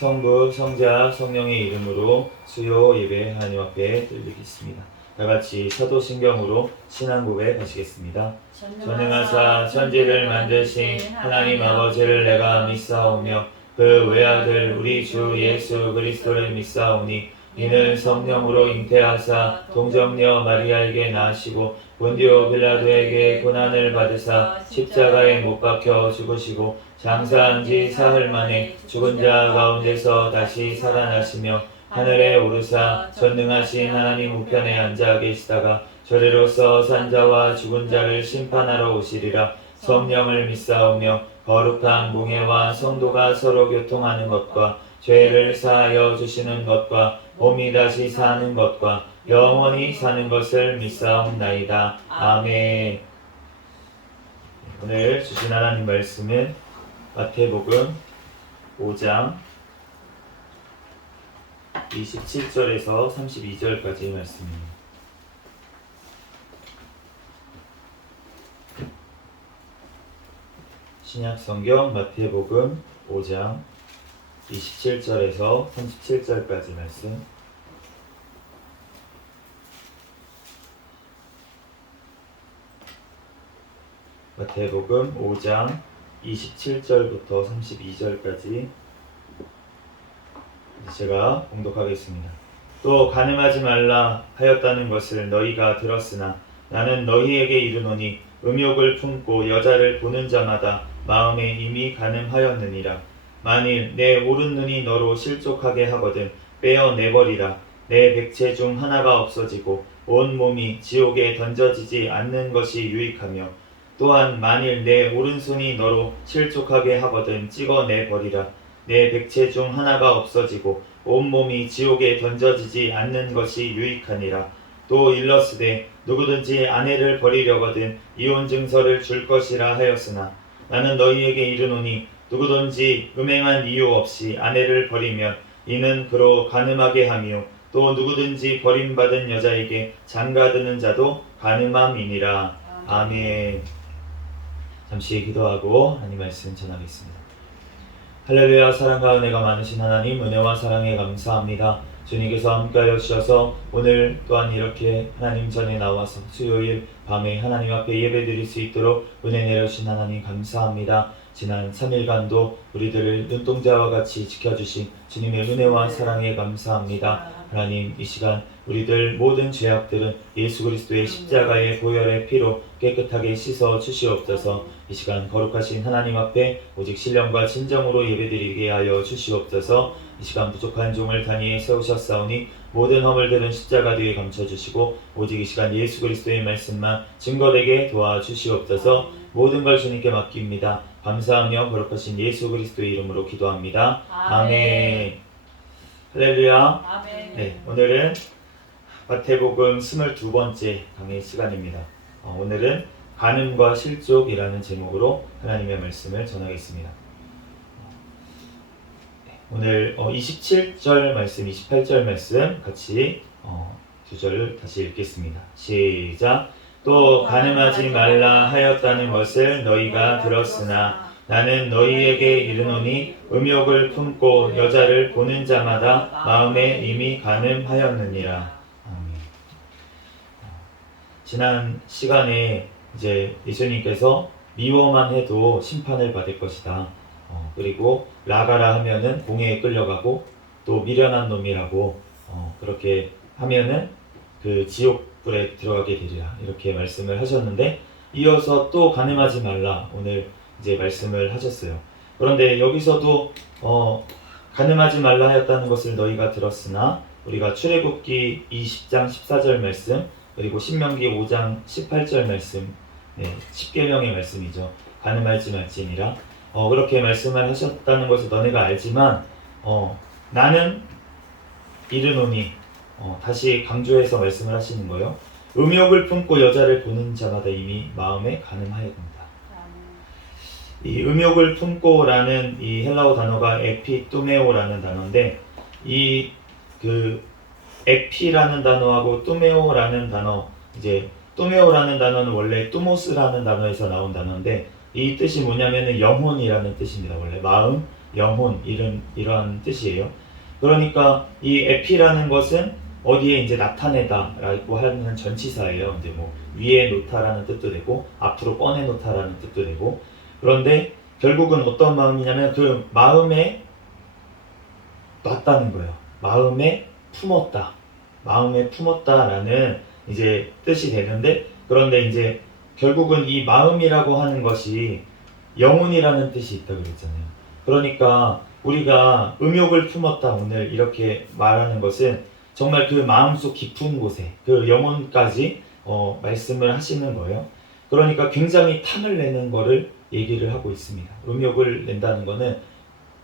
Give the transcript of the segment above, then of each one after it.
성부, 성자, 성령의 이름으로 수요 예배 하나님 앞에 드리겠습니다. 다같이 사도신경으로 신앙 고백하시겠습니다. 전능하사 천지를 만드신 하나님 아버지를 내가 믿사오며 그 외아들 우리 주 예수 그리스도를 믿사오니 이는 성령으로 잉태하사 동정녀 마리아에게 낳으시고 본디오 빌라도에게 고난을 받으사 십자가에 못 박혀 죽으시고 장사한 지 사흘 만에 죽은 자 가운데서 다시 살아나시며 하늘에 오르사 전능하신 하나님 우편에 앉아 계시다가 저리로서 산자와 죽은 자를 심판하러 오시리라. 성령을 믿사오며 거룩한 공예와 성도가 서로 교통하는 것과 죄를 사하여 주시는 것과 몸이 다시 사는 것과 영원히 사는 것을 믿사옵나이다. 아멘. 오늘 주신 하나님 말씀은 마태복음 5장 27절에서 32절까지의 말씀입니다. 신약성경 마태복음 5장 27절에서 37절까지 말씀. 마태복음 5장 27절부터 32절까지 제가 봉독하겠습니다. 또 간음하지 말라 하였다는 것을 너희가 들었으나 나는 너희에게 이르노니 음욕을 품고 여자를 보는 자마다 마음에 이미 간음하였느니라. 만일 내 오른눈이 너로 실족하게 하거든 빼어내버리라. 내 백체 중 하나가 없어지고 온 몸이 지옥에 던져지지 않는 것이 유익하며 또한 만일 내 오른손이 너로 실족하게 하거든 찍어내버리라. 내 백체 중 하나가 없어지고 온몸이 지옥에 던져지지 않는 것이 유익하니라. 또 일러스되 누구든지 아내를 버리려거든 이혼 증서를 줄 것이라 하였으나 나는 너희에게 이르노니 누구든지 음행한 이유 없이 아내를 버리면 이는 그로 간음하게 하며 또 누구든지 버림받은 여자에게 장가드는 자도 간음함이니라. 아멘. 잠시 기도하고 하나님 말씀 전하겠습니다. 할렐루야. 사랑과 은혜가 많으신 하나님, 은혜와 사랑에 감사합니다. 주님께서 함께하여 주셔서 오늘 또한 이렇게 하나님 전에 나와서 수요일 밤에 하나님 앞에 예배드릴 수 있도록 은혜 내려주신 하나님 감사합니다. 지난 3일간도 우리들을 눈동자와 같이 지켜주신 주님의 은혜와 사랑에 감사합니다. 하나님, 이 시간 우리들 모든 죄악들은 예수 그리스도의 십자가의 보혈의 피로 깨끗하게 씻어 주시옵소서. 이 시간 거룩하신 하나님 앞에 오직 신령과 진정으로 예배드리게 하여 주시옵소서. 이 시간 부족한 종을 단위에 세우셨사오니 모든 허물들은 십자가 뒤에 감춰주시고 오직 이 시간 예수 그리스도의 말씀만 증거되게 도와주시옵소서. 모든 걸 주님께 맡깁니다. 감사하며 거룩하신 예수 그리스도의 이름으로 기도합니다. 아멘. 할렐루야. 아멘. 네, 오늘은 마태복음 22번째 강의 시간입니다. 오늘은 간음과 실족이라는 제목으로 하나님의 말씀을 전하겠습니다. 오늘 27절 말씀, 28절 말씀 같이 두 절을 다시 읽겠습니다. 시작. 또 간음하지 말라 하였다는 것을 너희가 들었으나 나는 너희에게 이르노니 음욕을 품고 여자를 보는 자마다 마음에 이미 간음하였느니라. 아멘. 지난 시간에 이제 예수님께서 미워만 해도 심판을 받을 것이다. 그리고 라가라 하면은 공회에 끌려가고 또 미련한 놈이라고 그렇게 하면은 그 지옥불에 들어가게 되리라 이렇게 말씀을 하셨는데 이어서 또 간음하지 말라 오늘 이제 말씀을 하셨어요. 그런데 여기서도 간음하지 말라 하였다는 것을 너희가 들었으나 우리가 출애굽기 20장 14절 말씀 그리고 신명기 5장 18절 말씀 10계명의 말씀이죠. 간음하지 말지니라 그렇게 말씀을 하셨다는 것을 너네가 알지만 나는 이르노니 다시 강조해서 말씀을 하시는 거예요. 음욕을 품고 여자를 보는 자마다 이미 마음에 간음하였다. 이 음욕을 품고라는 이 헬라어 단어가 에피뚜메오라는 단어인데 이 그 에피라는 단어하고 뚜메오라는 단어 이제 뚜메오라는 단어는 원래 뚜모스라는 단어에서 나온 단어인데 이 뜻이 뭐냐면은 영혼이라는 뜻입니다. 원래 마음, 영혼 이런 뜻이에요. 그러니까 이 에피라는 것은 어디에 이제 나타내다라고 하는 전치사예요. 이제 뭐 위에 놓다라는 뜻도 되고 앞으로 꺼내 놓다라는 뜻도 되고 그런데 결국은 어떤 마음이냐면 그 마음에 놨다는 거예요. 마음에 품었다라는 이제 뜻이 되는데 그런데 이제 결국은 이 마음이라고 하는 것이 영혼이라는 뜻이 있다 그랬잖아요. 그러니까 우리가 음욕을 품었다 오늘 이렇게 말하는 것은 정말 그 마음속 깊은 곳에 그 영혼까지 말씀을 하시는 거예요. 그러니까 굉장히 탐을 내는 거를 얘기를 하고 있습니다. 음욕을 낸다는 거는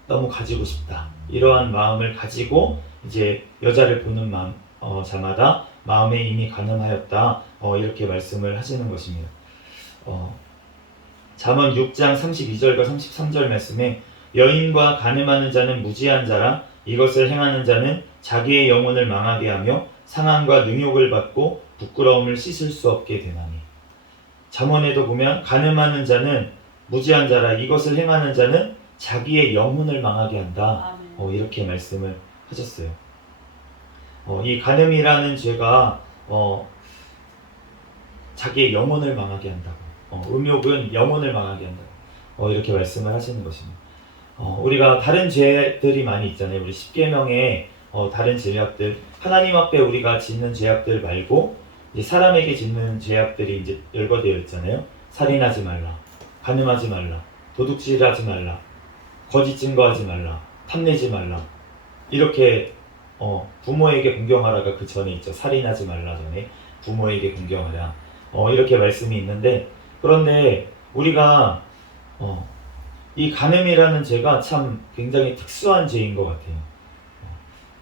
너무 가지고 싶다. 이러한 마음을 가지고 이제 여자를 보는 자마다 마음에 이미 간음하였다. 이렇게 말씀을 하시는 것입니다. 잠언 6장 32절과 33절 말씀에 여인과 간음하는 자는 무지한 자라 이것을 행하는 자는 자기의 영혼을 망하게 하며 상함과 능욕을 받고 부끄러움을 씻을 수 없게 되나니. 잠언에도 보면 간음하는 자는 무지한 자라 이것을 행하는 자는 자기의 영혼을 망하게 한다. 이렇게 말씀을 하셨어요. 이 간음이라는 죄가 자기의 영혼을 망하게 한다고. 음욕은 영혼을 망하게 한다고. 이렇게 말씀을 하시는 것입니다. 우리가 다른 죄들이 많이 있잖아요. 우리 10계명에 다른 죄악들, 하나님 앞에 우리가 짓는 죄악들 말고 이제 사람에게 짓는 죄악들이 이제 열거되어 있잖아요. 살인하지 말라, 간음하지 말라, 도둑질하지 말라, 거짓 증거하지 말라, 탐내지 말라. 이렇게 부모에게 공경하라가 그 전에 있죠. 살인하지 말라 전에 부모에게 공경하라. 이렇게 말씀이 있는데 그런데 우리가 이 간음이라는 죄가 참 굉장히 특수한 죄인 것 같아요.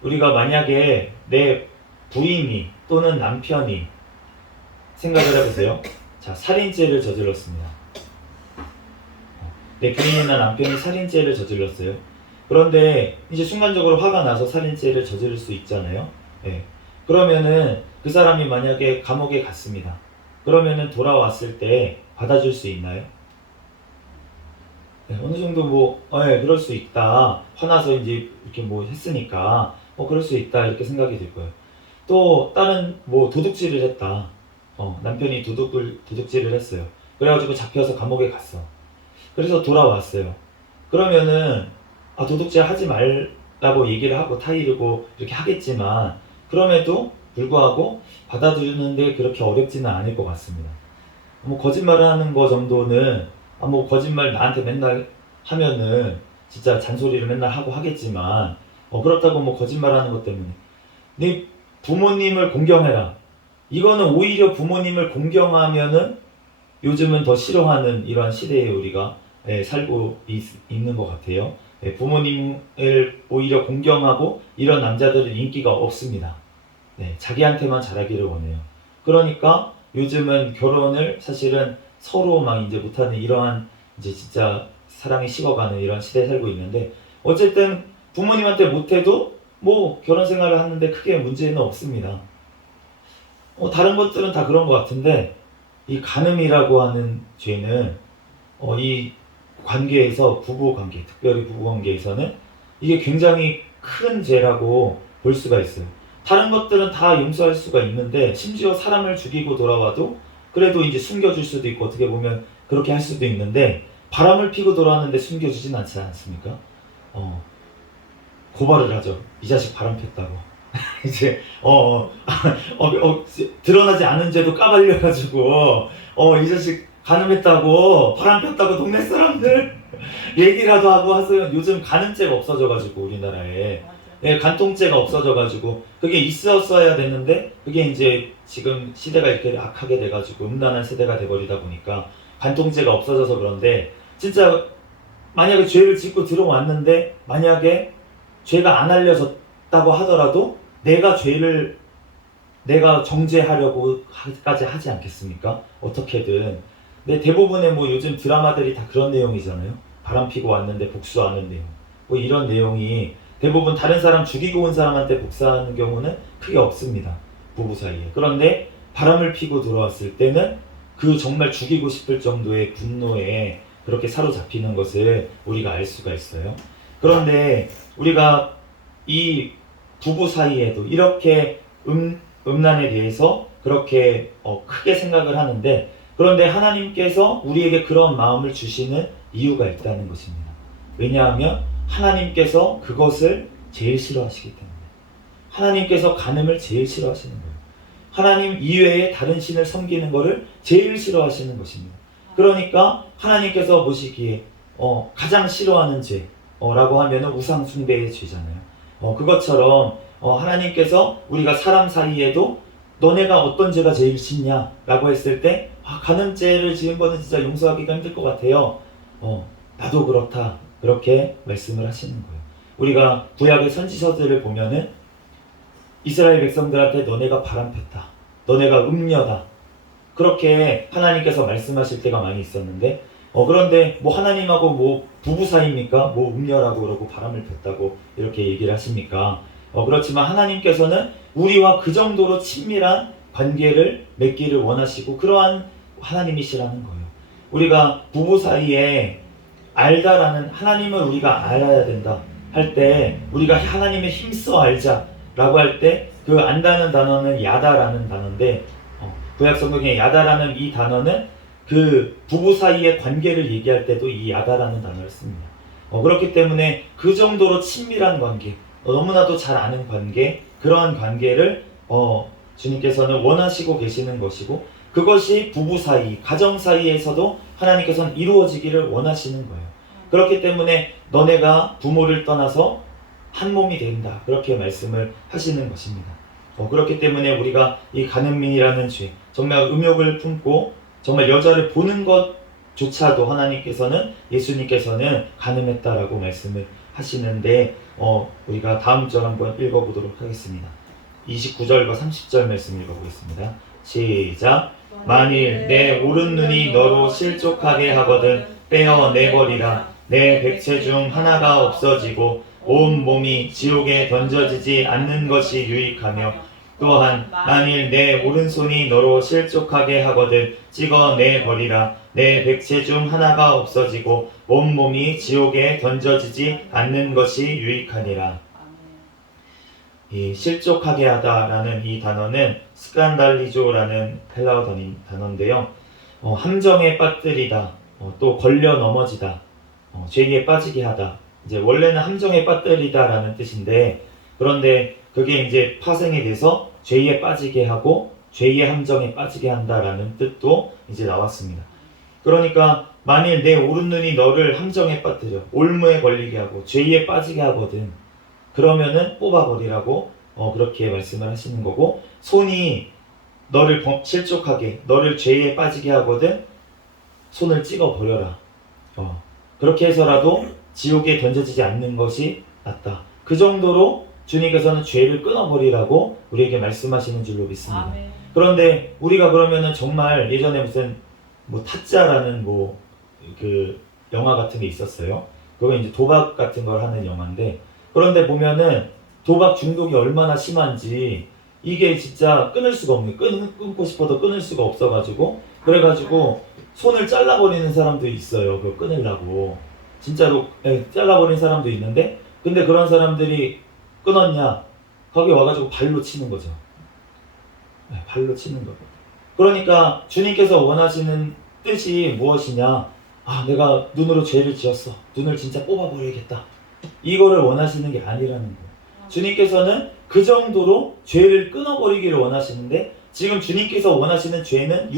우리가 만약에 내 부인이 또는 남편이 생각을 해보세요. 자, 살인죄를 저질렀습니다. 내 부인이나 남편이 살인죄를 저질렀어요. 그런데 이제 순간적으로 화가 나서 살인죄를 저지를 수 있잖아요. 네. 그러면은 그 사람이 만약에 감옥에 갔습니다. 그러면은 돌아왔을 때 받아줄 수 있나요? 네, 어느 정도 그럴 수 있다. 화나서 이제 이렇게 했으니까 그럴 수 있다 이렇게 생각이 들 거예요. 또 다른 도둑질을 했다. 남편이 도둑질을 했어요. 그래가지고 잡혀서 감옥에 갔어. 그래서 돌아왔어요. 그러면은 도둑질 하지 말라고 얘기를 하고 타이르고 이렇게 하겠지만 그럼에도 불구하고 받아주는데 그렇게 어렵지는 않을 것 같습니다. 거짓말을 하는 거 정도는 거짓말 나한테 맨날 하면은 진짜 잔소리를 맨날 하고 하겠지만 그렇다고 거짓말하는 것 때문에 네 부모님을 공경해라. 이거는 오히려 부모님을 공경하면은 요즘은 더 싫어하는 이러한 시대에 우리가 살고 있는 것 같아요. 부모님을 오히려 공경하고 이런 남자들은 인기가 없습니다. 자기한테만 잘하기를 원해요. 그러니까 요즘은 결혼을 사실은 서로 막 이제 못하는 이러한 이제 진짜 사랑이 식어가는 이런 시대에 살고 있는데 어쨌든 부모님한테 못해도 결혼 생활을 하는데 크게 문제는 없습니다. 다른 것들은 다 그런 것 같은데 이 간음이라고 하는 죄는 이 관계에서 부부관계, 특별히 부부관계에서는 이게 굉장히 큰 죄라고 볼 수가 있어요. 다른 것들은 다 용서할 수가 있는데 심지어 사람을 죽이고 돌아와도 그래도 이제 숨겨줄 수도 있고 어떻게 보면 그렇게 할 수도 있는데 바람을 피고 돌아왔는데 숨겨주진 않지 않습니까? 고발을 하죠. 이 자식 바람 폈다고. 이제 드러나지 않은 죄도 까발려가지고 이 자식 간음했다고 바람 폈다고 동네 사람들 얘기라도 하고 하세요. 요즘 간음죄가 없어져가지고 우리나라에 간통죄가 없어져가지고 그게 있었어야 됐는데 그게 이제 지금 시대가 이렇게 악하게 돼가지고 음란한 세대가 돼버리다 보니까 간통죄가 없어져서 그런데 진짜 만약에 죄를 짓고 들어왔는데 만약에 죄가 안 알려졌다고 하더라도 내가 정죄하려고까지 하지 않겠습니까? 어떻게든. 근데 대부분의 요즘 드라마들이 다 그런 내용이잖아요. 바람 피고 왔는데 복수하는 내용. 이런 내용이 대부분 다른 사람 죽이고 온 사람한테 복수하는 경우는 크게 없습니다. 부부 사이에. 그런데 바람을 피고 들어왔을 때는 그 정말 죽이고 싶을 정도의 분노에 그렇게 사로잡히는 것을 우리가 알 수가 있어요. 그런데 우리가 이 부부 사이에도 이렇게 음란에 대해서 그렇게 크게 생각을 하는데, 그런데 하나님께서 우리에게 그런 마음을 주시는 이유가 있다는 것입니다. 왜냐하면 하나님께서 그것을 제일 싫어하시기 때문에. 하나님께서 간음을 제일 싫어하시는 거예요. 하나님 이외에 다른 신을 섬기는 것을 제일 싫어하시는 것입니다. 그러니까 하나님께서 보시기에 가장 싫어하는 죄라고 하면 우상 숭배의 죄잖아요. 그것처럼 하나님께서 우리가 사람 사이에도 너네가 어떤 죄가 제일 싫냐 라고 했을 때 간음죄를 지은 거는 진짜 용서하기가 힘들 것 같아요. 나도 그렇다, 그렇게 말씀을 하시는 거예요. 우리가 구약의 선지서들을 보면은 이스라엘 백성들한테 너네가 바람폈다, 너네가 음녀다, 그렇게 하나님께서 말씀하실 때가 많이 있었는데, 그런데 뭐 하나님하고 뭐 부부 사이입니까? 뭐 음녀라고 그러고 바람을 폈다고 이렇게 얘기를 하십니까? 그렇지만 하나님께서는 우리와 그 정도로 친밀한 관계를 맺기를 원하시고 그러한 하나님이시라는 거예요. 우리가 부부 사이에 알다라는, 하나님을 우리가 알아야 된다 할 때, 우리가 하나님을 힘써 알자 라고 할 때 그 안다는 단어는 야다라는 단어인데, 구약 성경에 야다라는 이 단어는 그 부부 사이의 관계를 얘기할 때도 이 야다라는 단어를 씁니다. 그렇기 때문에 그 정도로 친밀한 관계, 너무나도 잘 아는 관계, 그러한 관계를 주님께서는 원하시고 계시는 것이고, 그것이 부부 사이, 가정 사이에서도 하나님께서는 이루어지기를 원하시는 거예요. 그렇기 때문에 너네가 부모를 떠나서 한 몸이 된다, 그렇게 말씀을 하시는 것입니다. 그렇기 때문에 우리가 이 간음이라는 죄, 정말 음욕을 품고 정말 여자를 보는 것조차도 하나님께서는, 예수님께서는 간음했다라고 말씀을 하시는데, 우리가 다음 절 한번 읽어보도록 하겠습니다. 29절과 30절 말씀 읽어보겠습니다. 시작. 만일 내 오른 눈이 너로 실족하게 하거든 빼어내버리라. 내 백체 중 하나가 없어지고 온 몸이 지옥에 던져지지 않는 것이 유익하며, 또한 만일 내 오른손이 너로 실족하게 하거든 찍어내버리라. 내 백체 중 하나가 없어지고 온 몸이 지옥에 던져지지 않는 것이 유익하니라. 이 실족하게 하다라는 이 단어는 스칸달리조라는 헬라어 단어인데요. 함정에 빠뜨리다, 또 걸려 넘어지다, 죄에 빠지게 하다. 이제 원래는 함정에 빠뜨리다라는 뜻인데, 그런데 그게 이제 파생이 돼서 죄에 빠지게 하고 죄의 함정에 빠지게 한다라는 뜻도 이제 나왔습니다. 그러니까 만일 내 오른눈이 너를 함정에 빠뜨려 올무에 걸리게 하고 죄에 빠지게 하거든, 그러면은 뽑아버리라고 그렇게 말씀을 하시는 거고, 손이 너를 실족하게, 너를 죄에 빠지게 하거든 손을 찍어버려라. 그렇게 해서라도 지옥에 던져지지 않는 것이 낫다. 그 정도로 주님께서는 죄를 끊어버리라고 우리에게 말씀하시는 줄로 믿습니다. 아멘. 그런데 우리가 그러면은 정말 예전에 무슨 뭐 타짜라는 그 영화 같은 게 있었어요. 그거 이제 도박 같은 걸 하는 영화인데, 그런데 보면은 도박 중독이 얼마나 심한지 이게 진짜 끊을 수가 없네. 끊고 싶어도 끊을 수가 없어가지고, 그래가지고 손을 잘라버리는 사람도 있어요. 그거 끊으려고. 진짜로 잘라버린 사람도 있는데, 근데 그런 사람들이 끊었냐? 거기 와가지고 발로 치는 거죠. 발로 치는 거. 그러니까 주님께서 원하시는 뜻이 무엇이냐? 내가 눈으로 죄를 지었어. 눈을 진짜 뽑아버리겠다. 이거를 원하시는 게 아니라는 거예요. 주님께서는 그 정도로 죄를 끊어버리기를 원하시는데, 지금 주님께서 원하시는 죄는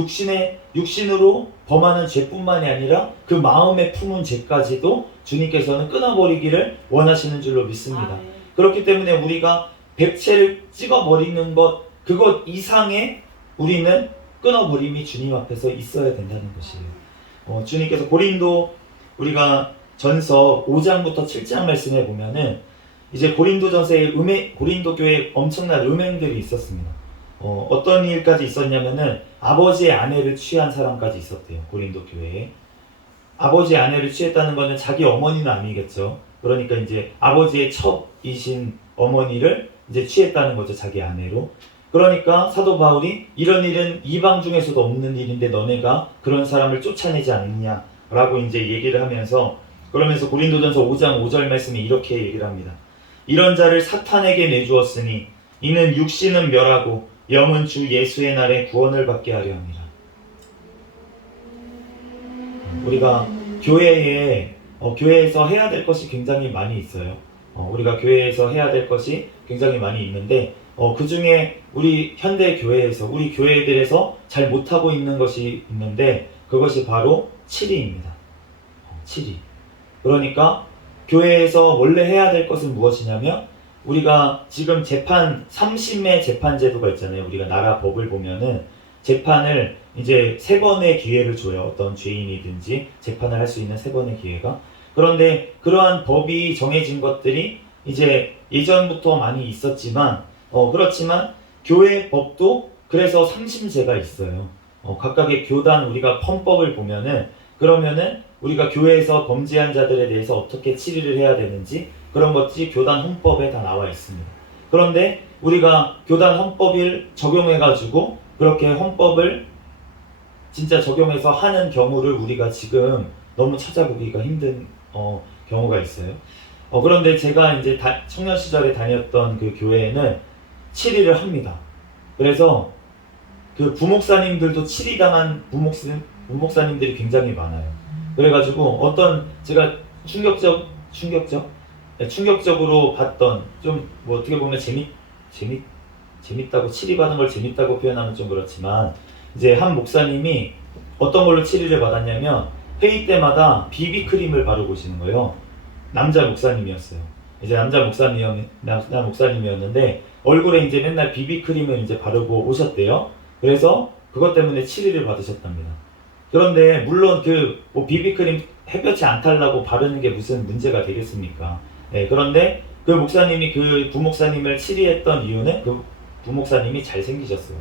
육신으로 범하는 죄뿐만이 아니라 그 마음에 품은 죄까지도 주님께서는 끊어버리기를 원하시는 줄로 믿습니다. 그렇기 때문에 우리가 백체를 찍어버리는 그것 이상의 우리는 끊어버림이 주님 앞에서 있어야 된다는 것이에요. 주님께서 우리가 전서 5장부터 7장 말씀해 보면은 이제 고린도전서에 고린도 교회에 엄청난 음행들이 있었습니다. 어떤 일까지 있었냐면은 아버지의 아내를 취한 사람까지 있었대요. 고린도 교회에. 아버지의 아내를 취했다는 것은 자기 어머니는 아니겠죠. 그러니까 이제 아버지의 첩이신 어머니를 이제 취했다는 거죠. 자기 아내로. 그러니까 사도 바울이 이런 일은 이방 중에서도 없는 일인데 너네가 그런 사람을 쫓아내지 않느냐라고 이제 얘기를 하면서 그러면서 고린도전서 5장 5절 말씀이 이렇게 얘기를 합니다. 이런 자를 사탄에게 내주었으니 이는 육신은 멸하고 영은 주 예수의 날에 구원을 받게 하려 합니다. 우리가 교회에서 해야 될 것이 굉장히 많이 있어요. 우리가 교회에서 해야 될 것이 굉장히 많이 있는데 그 중에 우리 현대 교회에서 우리 교회들에서 잘 못하고 있는 것이 있는데 그것이 바로 치리입니다. 치리. 그러니까 교회에서 원래 해야 될 것은 무엇이냐면 우리가 지금 재판 3심의 재판 제도가 있잖아요. 우리가 나라 법을 보면은 재판을 이제 3번의 기회를 줘요. 어떤 죄인이든지 재판을 할 수 있는 3번의 기회가. 그런데 그러한 법이 정해진 것들이 이제 예전부터 많이 있었지만 그렇지만 교회 법도 그래서 3심제가 있어요. 각각의 교단 우리가 헌법을 보면은 그러면은 우리가 교회에서 범죄한 자들에 대해서 어떻게 치리를 해야 되는지 그런 것이 교단 헌법에 다 나와 있습니다. 그런데 우리가 교단 헌법을 적용해가지고 그렇게 헌법을 진짜 적용해서 하는 경우를 우리가 지금 너무 찾아보기가 힘든 경우가 있어요. 그런데 제가 이제 청년 시절에 다녔던 그 교회에는 치리를 합니다. 그래서 그 부목사님들도 치리당한 부목사님들이 굉장히 많아요. 그래가지고 제가 충격적으로 봤던 좀 뭐 어떻게 보면 재밌다고 치리받은 걸 재밌다고 표현하면 좀 그렇지만 이제 한 목사님이 어떤 걸로 치리를 받았냐면 회의 때마다 비비크림을 바르고 오시는 거예요. 남자 목사님이었어요. 이제 남자 목사님이었는데 얼굴에 이제 맨날 비비크림을 이제 바르고 오셨대요. 그래서 그것 때문에 치리를 받으셨답니다. 그런데 물론 뭐 비비크림 햇볕이 안 타려고 바르는 게 무슨 문제가 되겠습니까? 네, 그런데 그 목사님이 그 부목사님을 치리했던 이유는 그 부목사님이 잘생기셨어요.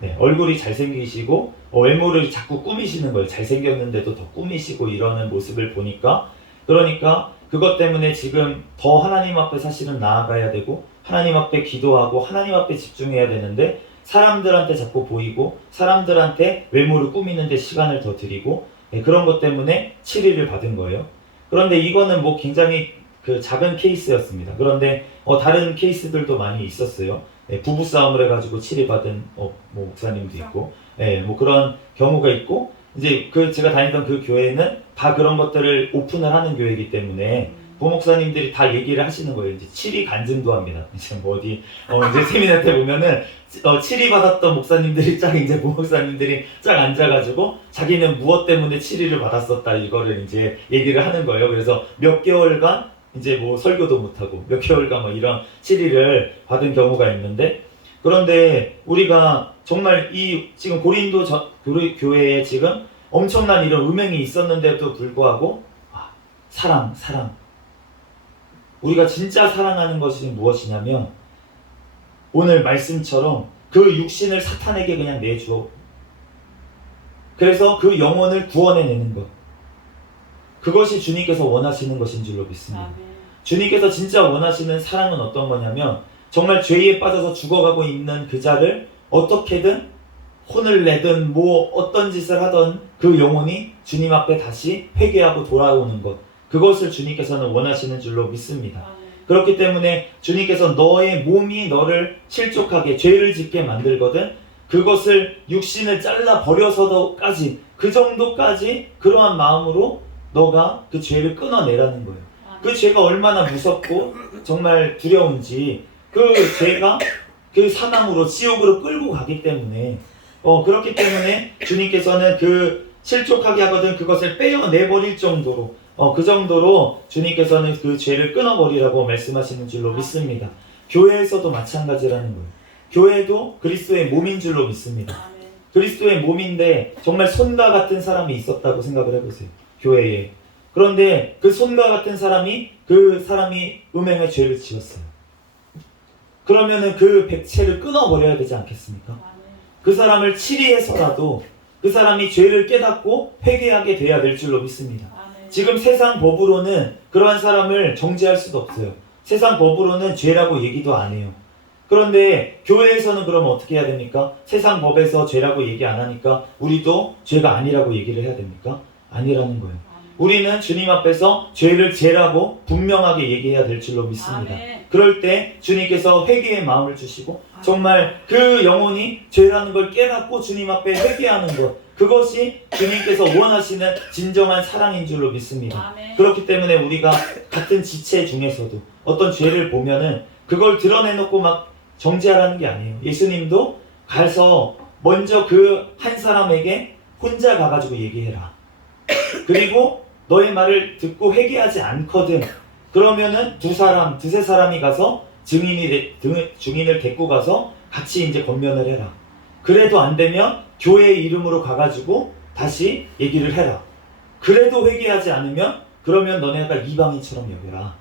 네, 얼굴이 잘생기시고 외모를 자꾸 꾸미시는 거예요. 잘생겼는데도 더 꾸미시고 이러는 모습을 보니까 그러니까 그것 때문에 지금 더 하나님 앞에 사실은 나아가야 되고 하나님 앞에 기도하고 하나님 앞에 집중해야 되는데 사람들한테 자꾸 보이고 사람들한테 외모를 꾸미는 데 시간을 더 들이고 그런 것 때문에 치리를 받은 거예요. 그런데 이거는 뭐 굉장히 작은 케이스였습니다. 그런데 다른 케이스들도 많이 있었어요. 부부싸움을 해가지고 치리받은 뭐 목사님도 있고 뭐 그런 경우가 있고 이제 제가 다니던 그 교회는 다 그런 것들을 오픈을 하는 교회이기 때문에 부목사님들이 다 얘기를 하시는 거예요. 이제 치리 간증도 합니다. 이제 뭐 이제 세미나 때 보면은 치리 받았던 목사님들이 이제 부목사님들이 쫙 앉아가지고 자기는 무엇 때문에 치리를 받았었다 이거를 이제 얘기를 하는 거예요. 그래서 몇 개월간 이제 뭐 설교도 못하고 몇 개월간 뭐 이런 치리를 받은 경우가 있는데 그런데 우리가 정말 지금 고린도 교회에 지금 엄청난 이런 음행이 있었는데도 불구하고 사랑 우리가 진짜 사랑하는 것이 무엇이냐면 오늘 말씀처럼 그 육신을 사탄에게 그냥 내주어 그래서 그 영혼을 구원해내는 것 그것이 주님께서 원하시는 것인 줄로 믿습니다. 주님께서 진짜 원하시는 사랑은 어떤 거냐면 정말 죄에 빠져서 죽어가고 있는 그 자를 어떻게든 혼을 내든 뭐 어떤 짓을 하던 그 영혼이 주님 앞에 다시 회개하고 돌아오는 것 그것을 주님께서는 원하시는 줄로 믿습니다. 그렇기 때문에 주님께서 너의 몸이 너를 실족하게 죄를 짓게 만들거든 그것을 육신을 잘라 버려서도까지 그 정도까지 그러한 마음으로 너가 그 죄를 끊어내라는 거예요. 그 죄가 얼마나 무섭고 정말 두려운지 그 죄가 그 사망으로 지옥으로 끌고 가기 때문에 그렇기 때문에 주님께서는 그 실족하게 하거든 그것을 떼어내버릴 정도로 그 정도로 주님께서는 그 죄를 끊어버리라고 말씀하시는 줄로 믿습니다. 교회에서도 마찬가지라는 거예요. 교회도 그리스도의 몸인 줄로 믿습니다. 그리스도의 몸인데 정말 손과 같은 사람이 있었다고 생각을 해보세요. 교회에. 그런데 그 손과 같은 사람이 음행의 죄를 지었어요. 그러면은 그 백체를 끊어버려야 되지 않겠습니까? 그 사람을 치리해서라도 그 사람이 죄를 깨닫고 회개하게 돼야 될 줄로 믿습니다. 지금 세상 법으로는 그러한 사람을 정죄할 수도 없어요. 세상 법으로는 죄라고 얘기도 안 해요. 그런데 교회에서는 그러면 어떻게 해야 됩니까? 세상 법에서 죄라고 얘기 안 하니까 우리도 죄가 아니라고 얘기를 해야 됩니까? 아니라는 거예요. 우리는 주님 앞에서 죄를 죄라고 분명하게 얘기해야 될 줄로 믿습니다. 아멘. 그럴 때 주님께서 회개의 마음을 주시고 정말 그 영혼이 죄라는 걸 깨닫고 주님 앞에 회개하는 것, 그것이 주님께서 원하시는 진정한 사랑인 줄로 믿습니다. 아멘. 그렇기 때문에 우리가 같은 지체 중에서도 어떤 죄를 보면은 그걸 드러내놓고 막 정죄하라는 게 아니에요. 예수님도 가서 먼저 그 한 사람에게 혼자 가가지고 얘기해라. 그리고 너의 말을 듣고 회개하지 않거든. 그러면은 두세 사람이 가서 증인을 데리고 가서 같이 이제 권면을 해라. 그래도 안 되면 교회의 이름으로 가가지고 다시 얘기를 해라. 그래도 회개하지 않으면 그러면 너네가 이방인처럼 여겨라.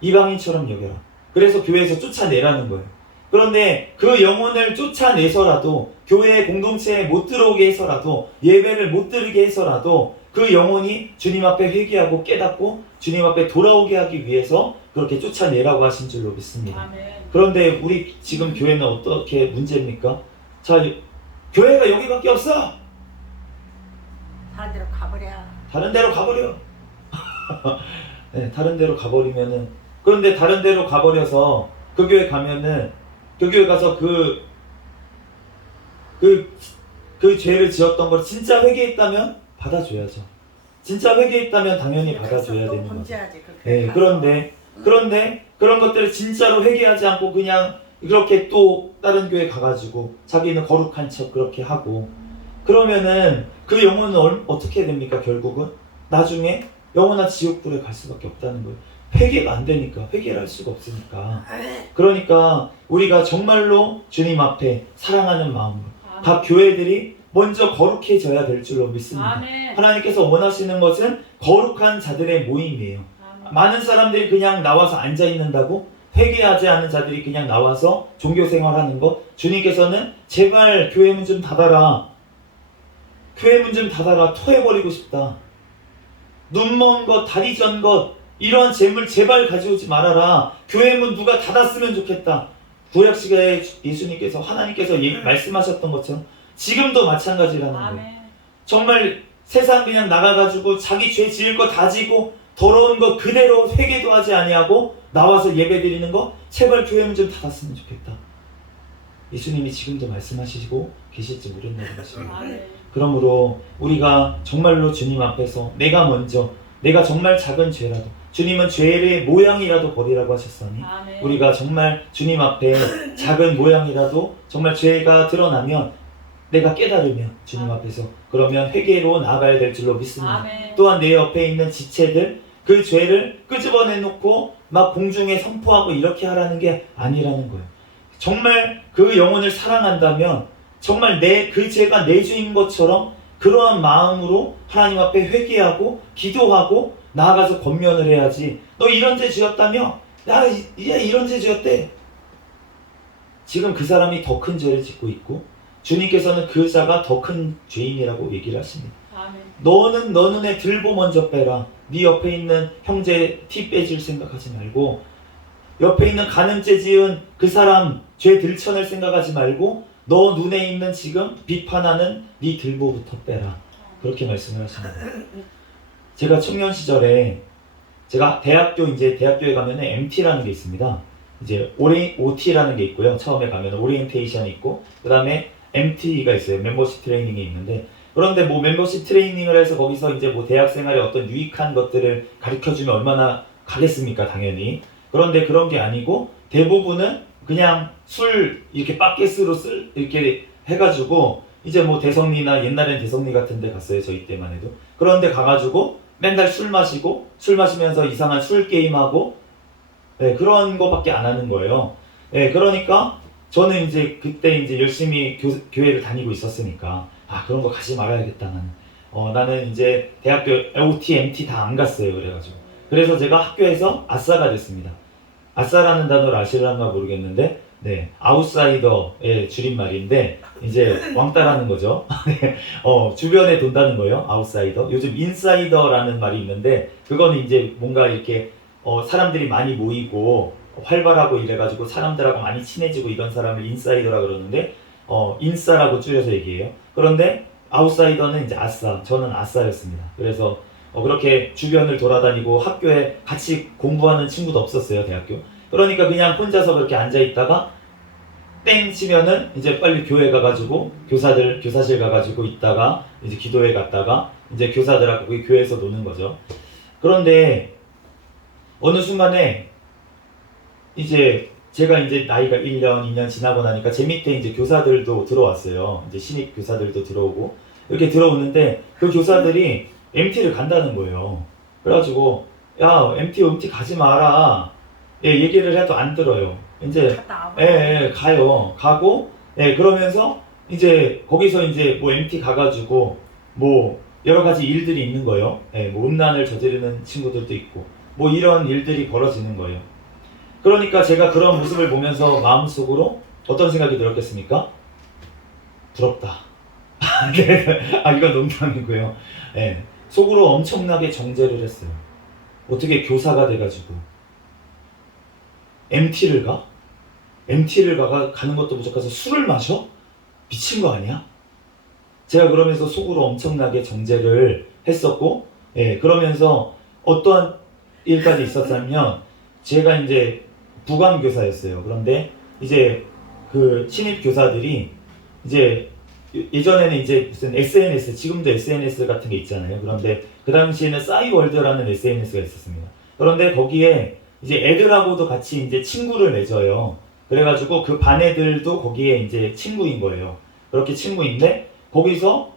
이방인처럼 여겨라. 그래서 교회에서 쫓아내라는 거예요. 그런데 그 영혼을 쫓아내서라도 교회 공동체에 못 들어오게 해서라도 예배를 못 드리게 해서라도 그 영혼이 주님 앞에 회개하고 깨닫고 주님 앞에 돌아오게 하기 위해서 그렇게 쫓아내라고 하신 줄로 믿습니다. 아멘. 그런데 우리 지금 교회는 어떻게 문제입니까? 자, 교회가 여기밖에 없어. 다른 데로 가버려. 다른 데로 가버려. 네, 다른 데로 가버리면은, 그런데 다른 데로 가버려서 그 교회 가면은 그 교회 가서 그 죄를 지었던 걸 진짜 회개했다면 받아줘야죠. 진짜 회개했다면 당연히 받아줘야 되는 거죠. 범죄하지, 그 네, 그런데 그런 것들을 진짜로 회개하지 않고 그냥 그렇게 또 다른 교회 가가지고 자기는 거룩한 척 그렇게 하고 그러면은 그 영혼은 어떻게 됩니까? 결국은 나중에 영원한 지옥불에 갈 수밖에 없다는 거예요. 회개가 안 되니까, 회개를 할 수가 없으니까. 그러니까 우리가 정말로 주님 앞에 사랑하는 마음으로 각 교회들이 먼저 거룩해져야 될 줄로 믿습니다. 아멘. 하나님께서 원하시는 것은 거룩한 자들의 모임이에요. 아멘. 많은 사람들이 그냥 나와서 앉아 있는다고, 회개하지 않은 자들이 그냥 나와서 종교 생활하는 것, 주님께서는 제발 교회 문 좀 닫아라. 교회 문 좀 닫아라. 토해버리고 싶다. 눈먼 것, 다리 전 것, 이러한 재물 제발 가져오지 말아라. 교회 문 누가 닫았으면 좋겠다. 구약 시대에 예수님께서, 하나님께서 말씀하셨던 것처럼 지금도 마찬가지라는 거예요. 아멘. 정말 세상 그냥 나가가지고 자기 죄 지을 거 다 지고 더러운 거 그대로 회개도 하지 아니하고 나와서 예배 드리는 거 제발 교회 문 좀 닫았으면 좋겠다. 예수님이 지금도 말씀하시고 계실지 모른다는 것입니다. 아멘. 그러므로 우리가 정말로 주님 앞에서 내가 정말 작은 죄라도, 주님은 죄의 모양이라도 버리라고 하셨으니 아멘. 우리가 정말 주님 앞에 작은 모양이라도 정말 죄가 드러나면 내가 깨달으면 주님 앞에서 그러면 회개로 나아가야 될 줄로 믿습니다. 아멘. 또한 내 옆에 있는 지체들 그 죄를 끄집어내놓고 막 공중에 선포하고 이렇게 하라는 게 아니라는 거예요. 정말 그 영혼을 사랑한다면 정말 그 죄가 내 죄인 것처럼 그러한 마음으로 하나님 앞에 회개하고 기도하고 나아가서 권면을 해야지. 너 이런 죄 지었다며? 야, 이런 죄 지었대. 지금 그 사람이 더 큰 죄를 짓고 있고 주님께서는 그 자가 더 큰 죄인이라고 얘기를 하십니다. 아멘. 너는 너 눈에 들보 먼저 빼라. 네 옆에 있는 형제 티 빼줄 생각하지 말고 옆에 있는 간음죄 지은 그 사람 죄 들춰낼 생각하지 말고 너 눈에 있는 지금 비판하는 네 들보부터 빼라. 그렇게 말씀을 하십니다. 제가 청년 시절에 제가 대학교에 가면은 MT라는 게 있습니다. 이제 OT라는 게 있고요. 처음에 가면 오리엔테이션이 있고 그 다음에 MT가 있어요. 멤버십 트레이닝이 있는데 그런데 뭐 멤버십 트레이닝을 해서 거기서 이제 뭐 대학 생활에 어떤 유익한 것들을 가르쳐주면 얼마나 가겠습니까? 당연히. 그런데 그런 게 아니고 대부분은 그냥 술 이렇게 바켓으로 이렇게 해가지고 이제 뭐 대성리나 옛날엔 대성리 같은 데 갔어요. 저희 때만 해도. 그런데 가가지고 맨날 술 마시면서 이상한 술 게임하고 네, 그런 거밖에 안 하는 거예요. 네, 그러니까 저는 이제 그때 이제 열심히 교회를 다니고 있었으니까 그런 거 가지 말아야겠다 나는 이제 대학교 OT, MT 다 안 갔어요. 그래서 제가 학교에서 아싸가 됐습니다. 아싸라는 단어를 아시려나 모르겠는데 아웃사이더의 줄임말인데 이제 왕따라는 거죠. 주변에 돈다는 거예요. 아웃사이더. 요즘 인사이더라는 말이 있는데 그거는 이제 뭔가 이렇게 사람들이 많이 모이고 활발하고 이래가지고 사람들하고 많이 친해지고 이런 사람을 인사이더라 그러는데 인싸라고 줄여서 얘기해요. 그런데 아웃사이더는 이제 아싸, 저는 아싸였습니다. 그래서 그렇게 주변을 돌아다니고 학교에 같이 공부하는 친구도 없었어요, 대학교. 그러니까 그냥 혼자서 그렇게 앉아 있다가 땡 치면은 이제 빨리 교회 가가지고 교사실 가가지고 있다가 이제 기도회 갔다가 이제 교사들하고 그 교회에서 노는 거죠. 그런데 어느 순간에 이제 제가 이제 나이가 1년, 2년 지나고 나니까 제 밑에 이제 교사들도 들어왔어요. 이제 신입 교사들도 들어오고 이렇게 들어오는데 그 교사들이 MT를 간다는 거예요. 그래가지고 야 MT 가지 마라. 예, 얘기를 해도 안 들어요. 이제 갔다 와봐. 가요. 가고 그러면서 이제 거기서 이제 뭐 MT 가가지고 뭐 여러 가지 일들이 있는 거예요. 뭐 음란을 저지르는 친구들도 있고 뭐 이런 일들이 벌어지는 거예요. 그러니까 제가 그런 모습을 보면서 마음속으로 어떤 생각이 들었겠습니까? 부럽다. 이건 농담이고요. 속으로 엄청나게 정죄를 했어요. 어떻게 교사가 돼가지고 MT를 가? MT를 가는 것도 부족해서 술을 마셔? 미친 거 아니야? 제가 그러면서 속으로 엄청나게 정죄를 했었고, 그러면서 어떠한 일까지 있었냐면, 제가 이제 부감교사였어요. 그런데 이제 그 신입 교사들이 이제 예전에는 이제 무슨 SNS, 지금도 SNS 같은 게 있잖아요. 그런데 그 당시에는 싸이월드라는 SNS가 있었습니다. 그런데 거기에 이제 애들하고도 같이 이제 친구를 맺어요. 그래가지고 그 반 애들도 거기에 이제 친구인 거예요. 그렇게 친구인데 거기서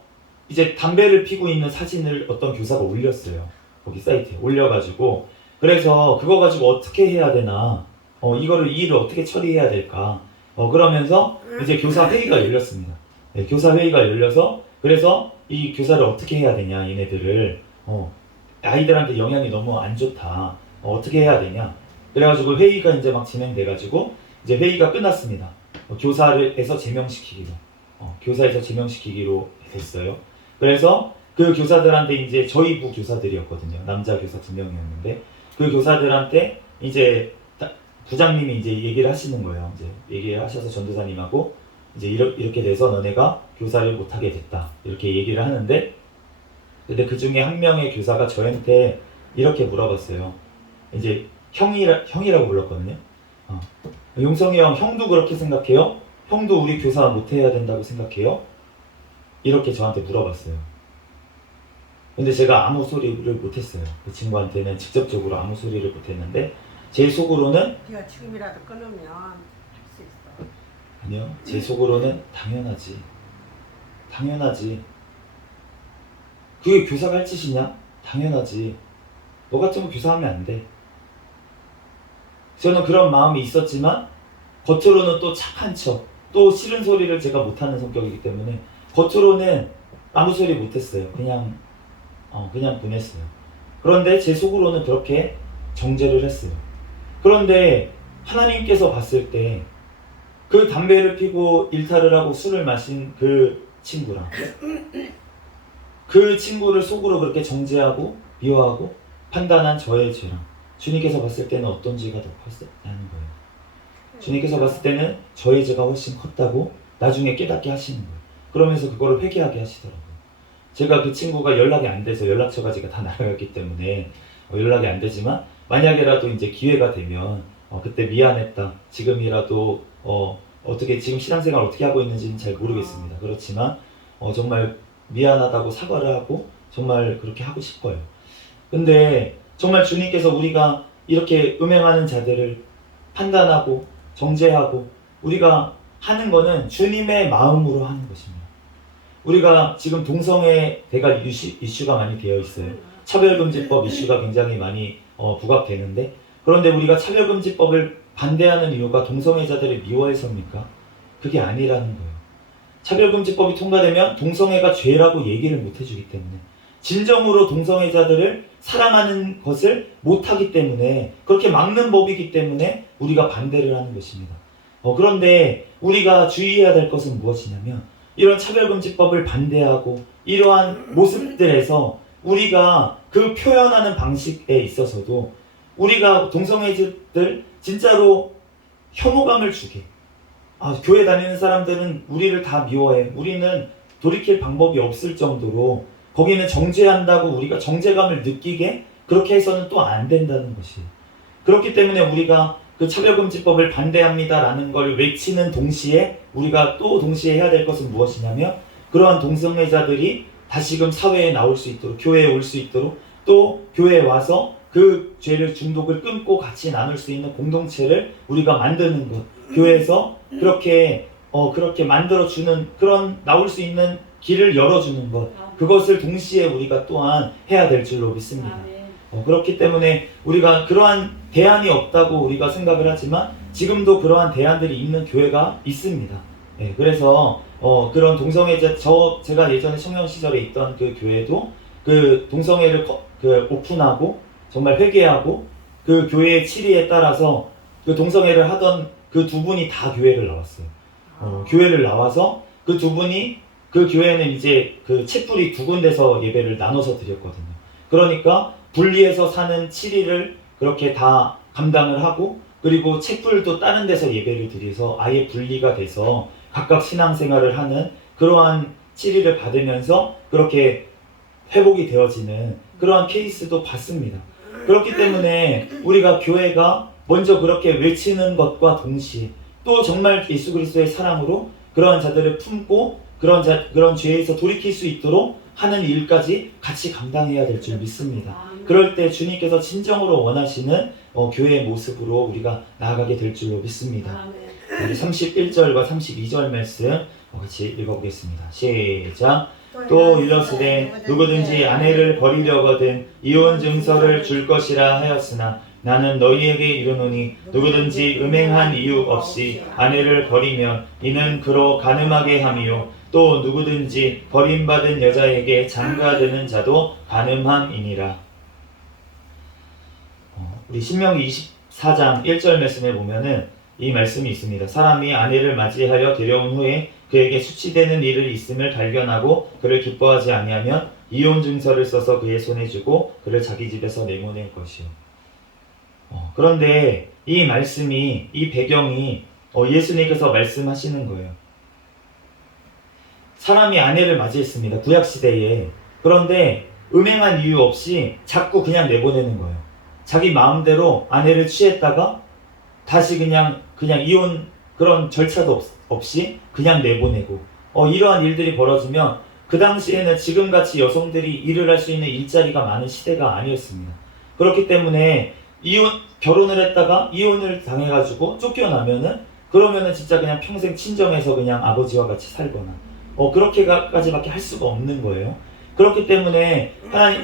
이제 담배를 피고 있는 사진을 어떤 교사가 올렸어요. 거기 사이트에 올려가지고 그래서 그거 가지고 어떻게 해야 되나 이 일을 어떻게 처리해야 될까 그러면서 이제 교사 회의가 열렸습니다. 교사 회의가 열려서 그래서 이 교사를 어떻게 해야 되냐 얘네들을 아이들한테 영향이 너무 안 좋다. 어떻게 해야 되냐. 그래가지고 회의가 이제 막 진행돼가지고 이제 회의가 끝났습니다. 교사에서 제명시키기로 교사에서 제명시키기로 됐어요. 그래서 그 교사들한테 이제 저희 부 교사들이었거든요. 남자 교사 2명이었는데 그 교사들한테 이제 부장님이 이제 얘기를 하시는 거예요. 이제 얘기를 하셔서 전도사님하고 이제 이렇게 돼서 너네가 교사를 못하게 됐다. 이렇게 얘기를 하는데 근데 그 중에 한 명의 교사가 저한테 이렇게 물어봤어요. 이제 형이라고 불렀거든요. 용성이 형도 그렇게 생각해요? 형도 우리 교사 못해야 된다고 생각해요? 이렇게 저한테 물어봤어요. 근데 제가 아무 소리를 못했어요. 그 친구한테는 직접적으로 아무 소리를 못했는데 제 속으로는 네가 지금이라도 끊으면 할 수 있어. 아니요. 제 속으로는 당연하지. 그게 교사가 할 짓이냐? 당연하지. 너 같으면 교사하면 안 돼. 저는 그런 마음이 있었지만 겉으로는 또 착한 척, 또 싫은 소리를 제가 못하는 성격이기 때문에 겉으로는 아무 소리 못했어요. 그냥 보냈어요. 그런데 제 속으로는 그렇게 정죄를 했어요. 그런데 하나님께서 봤을 때 그 담배를 피고 일탈을 하고 술을 마신 그 친구랑 그 친구를 속으로 그렇게 정죄하고 미워하고 판단한 저의 죄랑 주님께서 봤을 때는 어떤 죄가 더 컸었냐는 거예요. 주님께서 봤을 때는 저의 죄가 훨씬 컸다고 나중에 깨닫게 하시는 거예요. 그러면서 그거를 회개하게 하시더라고요. 제가 그 친구가 연락이 안 돼서 연락처가 제가 다 날아갔기 때문에 연락이 안 되지만 만약에라도 이제 기회가 되면 그때 미안했다. 지금이라도 어떻게 지금 신앙생활 어떻게 하고 있는지는 잘 모르겠습니다. 그렇지만 정말 미안하다고 사과를 하고 정말 그렇게 하고 싶어요. 근데 정말 주님께서 우리가 이렇게 음행하는 자들을 판단하고 정죄하고 우리가 하는 거는 주님의 마음으로 하는 것입니다. 우리가 지금 동성애 대가 이슈가 많이 되어 있어요. 차별금지법 이슈가 굉장히 많이 부각되는데 그런데 우리가 차별금지법을 반대하는 이유가 동성애자들을 미워해서입니까? 그게 아니라는 거예요. 차별금지법이 통과되면 동성애가 죄라고 얘기를 못 해주기 때문에 진정으로 동성애자들을 사랑하는 것을 못하기 때문에 그렇게 막는 법이기 때문에 우리가 반대를 하는 것입니다. 그런데 우리가 주의해야 될 것은 무엇이냐면 이런 차별금지법을 반대하고 이러한 모습들에서 우리가 그 표현하는 방식에 있어서도 우리가 동성애자들 진짜로 혐오감을 주게 교회 다니는 사람들은 우리를 다 미워해. 우리는 돌이킬 방법이 없을 정도로 거기는 정죄한다고 우리가 정죄감을 느끼게 그렇게 해서는 또 안 된다는 것이에요. 그렇기 때문에 우리가 그 차별금지법을 반대합니다라는 걸 외치는 동시에 우리가 또 동시에 해야 될 것은 무엇이냐면 그러한 동성애자들이 다시금 사회에 나올 수 있도록 교회에 올 수 있도록 또 교회에 와서 그 죄를 중독을 끊고 같이 나눌 수 있는 공동체를 우리가 만드는 것, 교회에서 그렇게 만들어주는 그런 나올 수 있는 길을 열어주는 것, 그것을 동시에 우리가 또한 해야 될 줄로 믿습니다. 그렇기 때문에 우리가 그러한 대안이 없다고 우리가 생각을 하지만 지금도 그러한 대안들이 있는 교회가 있습니다. 그래서 그런 동성애자 제가 예전에 청년 시절에 있던 그 교회도 그 동성애를 오픈하고 정말 회개하고 그 교회의 치리에 따라서 그 동성애를 하던 그 두 분이 다 교회를 나왔어요. 교회를 나와서 그 두 분이 그 교회는 이제 그 칡불이 두 군데서 예배를 나눠서 드렸거든요. 그러니까 분리해서 사는 치리를 그렇게 다 감당을 하고 그리고 칡불도 다른 데서 예배를 드려서 아예 분리가 돼서 각각 신앙생활을 하는 그러한 치리를 받으면서 그렇게 회복이 되어지는 그러한 케이스도 봤습니다. 그렇기 때문에 우리가 교회가 먼저 그렇게 외치는 것과 동시에 또 정말 예수 그리스도의 사랑으로 그러한 자들을 품고 그런 죄에서 돌이킬 수 있도록 하는 일까지 같이 감당해야 될 줄 믿습니다. 그럴 때 주님께서 진정으로 원하시는 교회의 모습으로 우리가 나아가게 될 줄로 믿습니다. 우리 31절과 32절 말씀 같이 읽어보겠습니다. 시작. 또 일러스되 누구든지 아내를 버리려거든 이혼 증서를 줄 것이라 하였으나 나는 너희에게 이르노니 누구든지 음행한 이유 없이 아내를 버리면 이는 그로 간음하게 함이요 또 누구든지 버림받은 여자에게 장가드는 자도 간음함이니라. 우리 신명기 24장 1절 말씀에 보면은 이 말씀이 있습니다. 사람이 아내를 맞이하여 데려온 후에 그에게 수치되는 일을 있음을 발견하고 그를 기뻐하지 아니하면 이혼 증서를 써서 그의 손에 주고 그를 자기 집에서 내보낼 것이요. 그런데 이 말씀이 이 배경이 예수님께서 말씀하시는 거예요. 사람이 아내를 맞이했습니다. 구약시대에. 그런데 음행한 이유 없이 자꾸 그냥 내보내는 거예요. 자기 마음대로 아내를 취했다가 다시 그냥 이혼 그런 절차도 없이 그냥 내보내고 이러한 일들이 벌어지면 그 당시에는 지금같이 여성들이 일을 할 수 있는 일자리가 많은 시대가 아니었습니다. 그렇기 때문에 결혼을 했다가 이혼을 당해가지고 쫓겨나면은 그러면은 진짜 그냥 평생 친정에서 그냥 아버지와 같이 살거나 그렇게까지밖에 할 수가 없는 거예요. 그렇기 때문에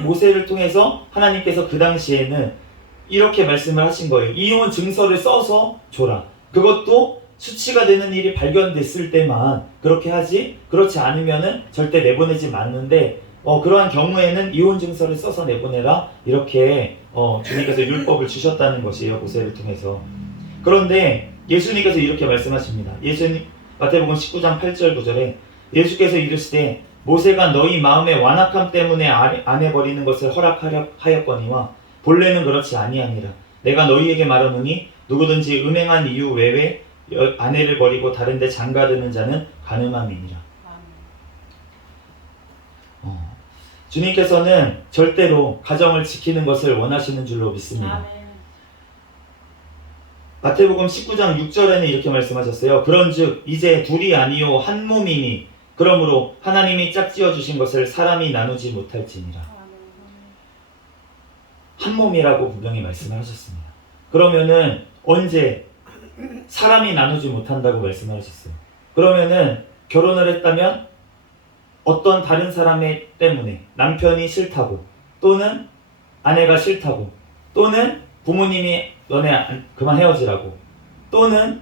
모세를 통해서 하나님께서 그 당시에는 이렇게 말씀을 하신 거예요. 이혼 증서를 써서 줘라. 그것도 수치가 되는 일이 발견됐을 때만 그렇게 하지 그렇지 않으면은 절대 내보내지 않는데 그러한 경우에는 이혼 증서를 써서 내보내라 이렇게 주님께서 율법을 주셨다는 것이에요. 모세를 통해서. 그런데 예수님께서 이렇게 말씀하십니다. 마태복음 19장 8절 9절에 예수께서 이르시되 모세가 너희 마음의 완악함 때문에 아내 버리는 것을 허락하려 하였거니와 본래는 그렇지 아니하니라. 내가 너희에게 말하노니 누구든지 음행한 이유 외에 아내를 버리고 다른 데 장가드는 자는 간음함이니라. 주님께서는 절대로 가정을 지키는 것을 원하시는 줄로 믿습니다. 마태복음 19장 6절에는 이렇게 말씀하셨어요. 그런즉 이제 둘이 아니요 한 몸이니 그러므로 하나님이 짝지어 주신 것을 사람이 나누지 못할지니라. 한 몸이라고 분명히 말씀을 하셨습니다. 그러면은 언제 사람이 나누지 못한다고 말씀을 하셨어요. 그러면은 결혼을 했다면 어떤 다른 사람 때문에 남편이 싫다고 또는 아내가 싫다고 또는 부모님이 너네 그만 헤어지라고 또는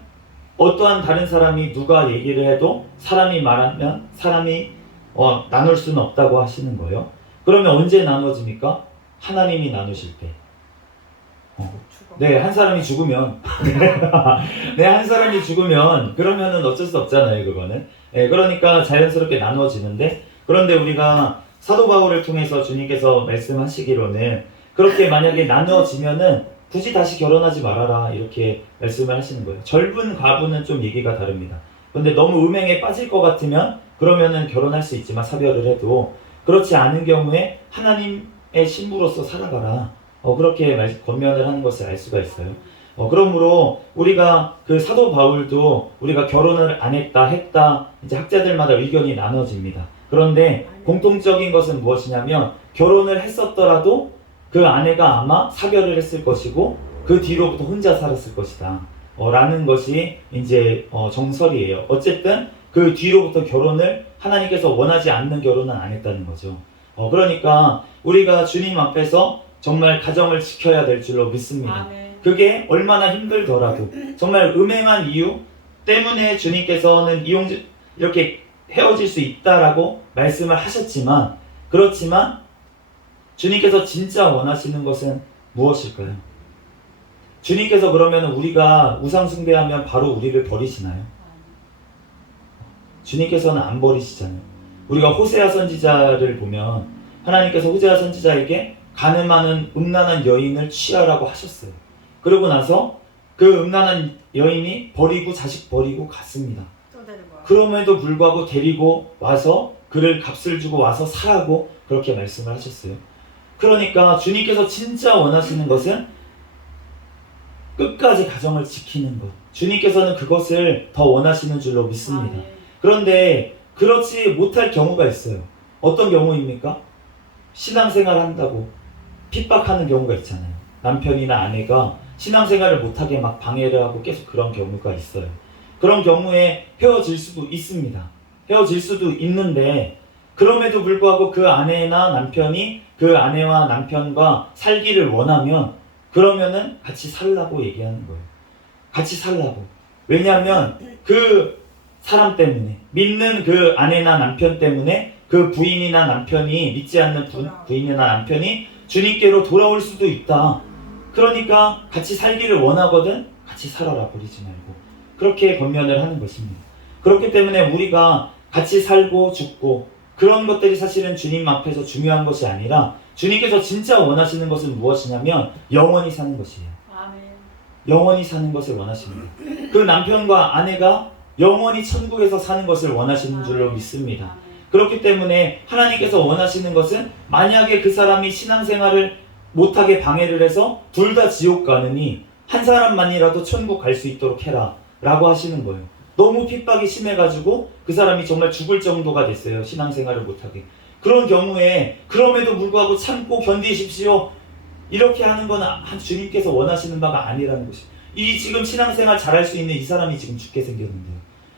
어떠한 다른 사람이 누가 얘기를 해도 사람이 말하면 사람이 나눌 수는 없다고 하시는 거예요. 그러면 언제 나눠집니까? 하나님이 나누실 때. 네, 한 사람이 죽으면 네, 한 사람이 죽으면 그러면은 어쩔 수 없잖아요, 그거는. 네, 그러니까 자연스럽게 나눠지는데 그런데 우리가 사도 바울을 통해서 주님께서 말씀하시기로는 그렇게 만약에 나눠지면은 굳이 다시 결혼하지 말아라 이렇게 말씀을 하시는 거예요. 절분 과부는 좀 얘기가 다릅니다. 그런데 너무 음행에 빠질 것 같으면 그러면은 결혼할 수 있지만 사별을 해도 그렇지 않은 경우에 하나님의 신부로서 살아가라. 그렇게 권면을 하는 것을 알 수가 있어요. 그러므로 우리가 그 사도 바울도 우리가 결혼을 안 했다 이제 학자들마다 의견이 나눠집니다. 그런데 공통적인 것은 무엇이냐면 결혼을 했었더라도 그 아내가 아마 사별을 했을 것이고 그 뒤로부터 혼자 살았을 것이다. 라는 것이 이제 정설이에요. 어쨌든 그 뒤로부터 결혼을 하나님께서 원하지 않는 결혼은 안 했다는 거죠. 그러니까 우리가 주님 앞에서 정말 가정을 지켜야 될 줄로 믿습니다. 아멘. 그게 얼마나 힘들더라도 정말 음행한 이유 때문에 주님께서는 이렇게 헤어질 수 있다라고 말씀을 하셨지만 그렇지만 주님께서 진짜 원하시는 것은 무엇일까요? 주님께서 그러면 우리가 우상 숭배하면 바로 우리를 버리시나요? 주님께서는 안 버리시잖아요. 우리가 호세아 선지자를 보면 하나님께서 호세아 선지자에게 가늠하는 음란한 여인을 취하라고 하셨어요. 그러고 나서 그 음란한 여인이 버리고 자식 버리고 갔습니다. 또 데리고 와. 그럼에도 불구하고 데리고 와서 그를 값을 주고 와서 사라고 그렇게 말씀을 하셨어요. 그러니까 주님께서 진짜 원하시는 것은 끝까지 가정을 지키는 것. 주님께서는 그것을 더 원하시는 줄로 믿습니다. 아멘. 그런데 그렇지 못할 경우가 있어요. 어떤 경우입니까? 신앙생활 한다고 핍박하는 경우가 있잖아요. 남편이나 아내가 신앙생활을 못하게 막 방해를 하고 계속 그런 경우가 있어요. 그런 경우에 헤어질 수도 있습니다. 헤어질 수도 있는데 그럼에도 불구하고 그 아내나 남편이 그 아내와 남편과 살기를 원하면 그러면은 같이 살라고 얘기하는 거예요. 같이 살라고. 왜냐하면 그 사람 때문에 믿는 그 아내나 남편 때문에 그 부인이나 남편이 믿지 않는 부인이나 남편이 주님께로 돌아올 수도 있다. 그러니까 같이 살기를 원하거든 같이 살아라 버리지 말고 그렇게 권면을 하는 것입니다. 그렇기 때문에 우리가 같이 살고 죽고 그런 것들이 사실은 주님 앞에서 중요한 것이 아니라 주님께서 진짜 원하시는 것은 무엇이냐면 영원히 사는 것이에요. 아멘. 영원히 사는 것을 원하십니다. 그 남편과 아내가 영원히 천국에서 사는 것을 원하시는 줄로 믿습니다. 아멘. 그렇기 때문에 하나님께서 원하시는 것은 만약에 그 사람이 신앙생활을 못하게 방해를 해서 둘 다 지옥 가느니 한 사람만이라도 천국 갈 수 있도록 해라 라고 하시는 거예요. 너무 핍박이 심해가지고 그 사람이 정말 죽을 정도가 됐어요. 신앙생활을 못하게. 그런 경우에 그럼에도 불구하고 참고 견디십시오. 이렇게 하는 건 주님께서 원하시는 바가 아니라는 것이에요. 이 지금 신앙생활 잘할 수 있는 이 사람이 지금 죽게 생겼는데요.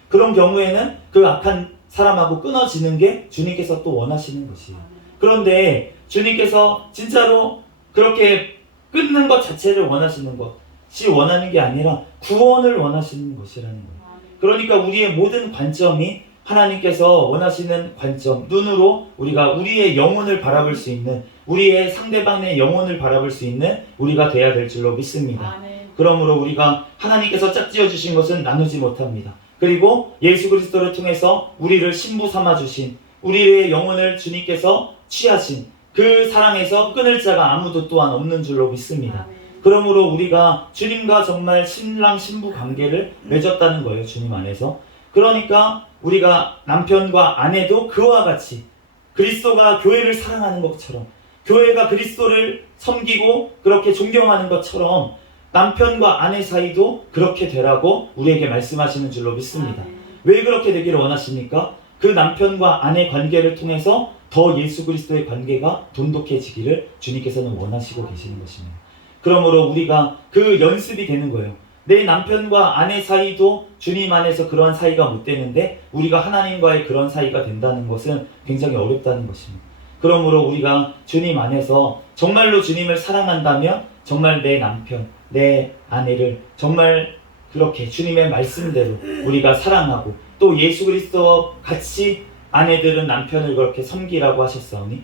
그런 경우에는 그 악한 사람하고 끊어지는 게 주님께서 또 원하시는 것이에요. 그런데 주님께서 진짜로 그렇게 끊는 것 자체를 원하시는 것이 원하는 게 아니라 구원을 원하시는 것이라는 거예요. 그러니까 우리의 모든 관점이 하나님께서 원하시는 관점, 눈으로 우리가 우리의 영혼을 바라볼 수 있는 우리의 상대방의 영혼을 바라볼 수 있는 우리가 돼야 될 줄로 믿습니다. 아멘. 그러므로 우리가 하나님께서 짝지어 주신 것은 나누지 못합니다. 그리고 예수 그리스도를 통해서 우리를 신부 삼아 주신 우리의 영혼을 주님께서 취하신 그 사랑에서 끊을 자가 아무도 또한 없는 줄로 믿습니다. 아멘. 그러므로 우리가 주님과 정말 신랑 신부 관계를 맺었다는 거예요. 주님 안에서. 그러니까 우리가 남편과 아내도 그와 같이 그리스도가 교회를 사랑하는 것처럼 교회가 그리스도를 섬기고 그렇게 존경하는 것처럼 남편과 아내 사이도 그렇게 되라고 우리에게 말씀하시는 줄로 믿습니다. 아멘. 왜 그렇게 되기를 원하십니까? 그 남편과 아내 관계를 통해서 더 예수 그리스도의 관계가 돈독해지기를 주님께서는 원하시고 계시는 것입니다. 그러므로 우리가 그 연습이 되는 거예요. 내 남편과 아내 사이도 주님 안에서 그러한 사이가 못 되는데 우리가 하나님과의 그런 사이가 된다는 것은 굉장히 어렵다는 것입니다. 그러므로 우리가 주님 안에서 정말로 주님을 사랑한다면 정말 내 남편, 내 아내를 정말 그렇게 주님의 말씀대로 우리가 사랑하고 또 예수 그리스도와 같이 아내들은 남편을 그렇게 섬기라고 하셨사오니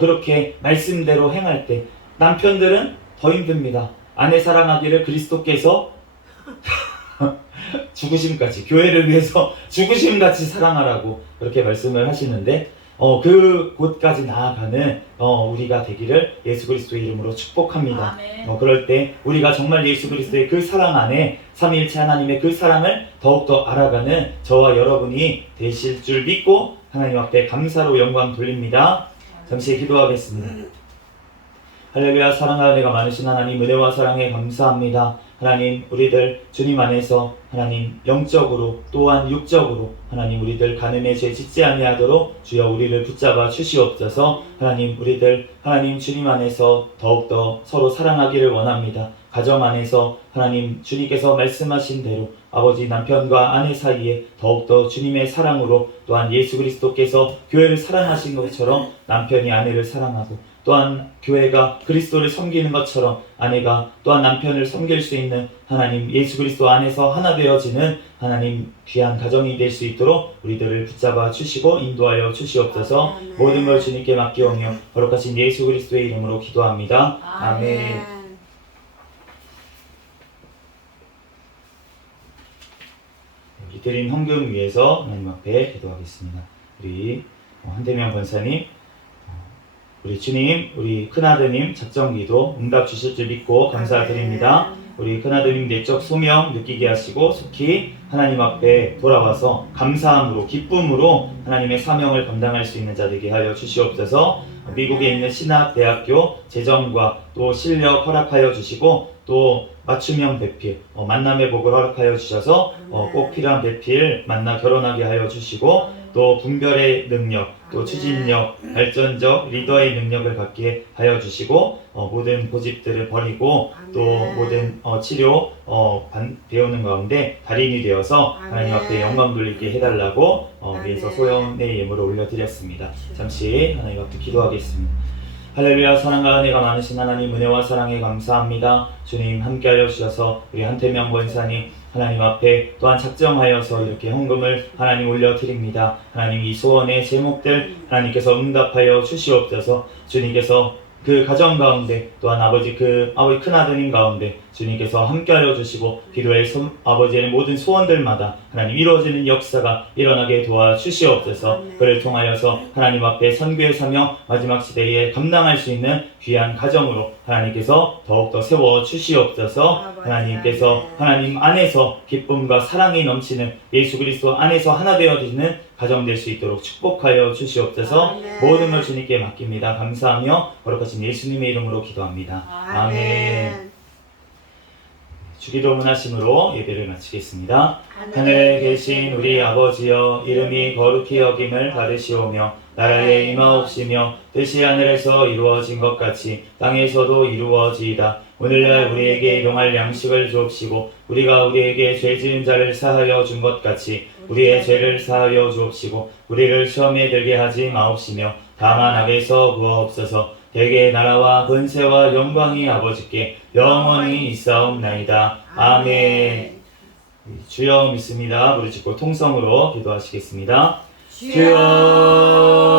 그렇게 말씀대로 행할 때 남편들은 더 힘듭니다. 아내 사랑하기를 그리스도께서 죽으심까지 교회를 위해서 죽으심같이 사랑하라고 그렇게 말씀을 하시는데 그곳까지 나아가는 우리가 되기를 예수 그리스도의 이름으로 축복합니다. 아멘. 그럴 때 우리가 정말 예수 그리스도의 그 사랑 안에 삼위일체 하나님의 그 사랑을 더욱더 알아가는 저와 여러분이 되실 줄 믿고 하나님 앞에 감사로 영광 돌립니다. 잠시 기도하겠습니다. 할렐루야. 사랑하는 은혜가 많으신 하나님, 은혜와 사랑에 감사합니다. 하나님, 우리들 주님 안에서 하나님 영적으로 또한 육적으로 하나님 우리들 간음의 죄 짓지 아니하도록 주여 우리를 붙잡아 주시옵소서. 하나님, 우리들 하나님 주님 안에서 더욱더 서로 사랑하기를 원합니다. 가정 안에서 하나님 주님께서 말씀하신 대로 아버지 남편과 아내 사이에 더욱더 주님의 사랑으로 또한 예수 그리스도께서 교회를 사랑하신 것처럼 남편이 아내를 사랑하고 또한 교회가 그리스도를 섬기는 것처럼 아내가 또한 남편을 섬길 수 있는 하나님 예수 그리스도 안에서 하나 되어지는 하나님 귀한 가정이 될 수 있도록 우리들을 붙잡아 주시고 인도하여 주시옵소서. 모든 걸 주님께 맡기오며 거룩하신 예수 그리스도의 이름으로 기도합니다. 아멘. 우리 드린 헌금 위해서 하나님 앞에 기도하겠습니다. 우리 한대명 권사님, 우리 주님, 우리 큰아드님 작정기도 응답 주실 줄 믿고 감사드립니다. 우리 큰아드님 내적 소명 느끼게 하시고 속히 하나님 앞에 돌아와서 감사함으로 기쁨으로 하나님의 사명을 감당할 수 있는 자 되게 하여 주시옵소서. 미국에 있는 신학대학교 재정과 또 실력 허락하여 주시고 또 맞춤형 배필, 만남의 복을 허락하여 주셔서 꼭 필요한 배필 만나 결혼하게 하여 주시고 또 분별의 능력, 또 추진력, 발전적 리더의 능력을 갖게 하여 주시고 모든 고집들을 버리고 또 모든 치료 배우는 가운데 달인이 되어서 하나님 앞에 영광 돌리게 해달라고 위에서 소연의 예물을 올려드렸습니다. 잠시 하나님 앞에 기도하겠습니다. 할렐루야. 사랑과 은혜가 많으신 하나님, 은혜와 사랑에 감사합니다. 주님 함께하여 주셔서 우리 한태명 권사님 하나님 앞에 또한 작정하여서 이렇게 헌금을 하나님 올려드립니다. 하나님 이 소원의 제목들 하나님께서 응답하여 주시옵소서. 주님께서 그 가정 가운데 또한 아버지 큰아드님 가운데 주님께서 함께하여 주시고 기도의 아버지의 모든 소원들마다 하나님 이루어지는 역사가 일어나게 도와주시옵소서. 그를 통하여서 하나님 앞에 선교의 사명 마지막 시대에 감당할 수 있는 귀한 가정으로 하나님께서 더욱더 세워주시옵소서. 하나님께서 하나님 안에서 기쁨과 사랑이 넘치는 예수 그리스도 안에서 하나 되어지는 가정 될 수 있도록 축복하여 주시옵소서. 모든 걸 주님께 맡깁니다. 감사하며 거룩하신 예수님의 이름으로 기도합니다. 아멘. 주기도 문하심으로 예배를 마치겠습니다. 하늘에 계신 우리 아버지여, 이름이 거룩히 여김을 받으시오며 나라에 임하옵시며 뜻이 하늘에서 이루어진 것 같이 땅에서도 이루어지이다. 오늘날 우리에게 일용할 양식을 주옵시고 우리가 우리에게 죄 지은 자를 사하여 준 것 같이 우리의 죄를 사하여 주옵시고 우리를 시험에 들게 하지 마옵시며 다만 악에서 구하옵소서. 대개 나라와 권세와 영광이 아버지께 영원히 있사옵나이다. 아멘. 주여 믿습니다. 무릎 짚고 통성으로 기도하시겠습니다. 주여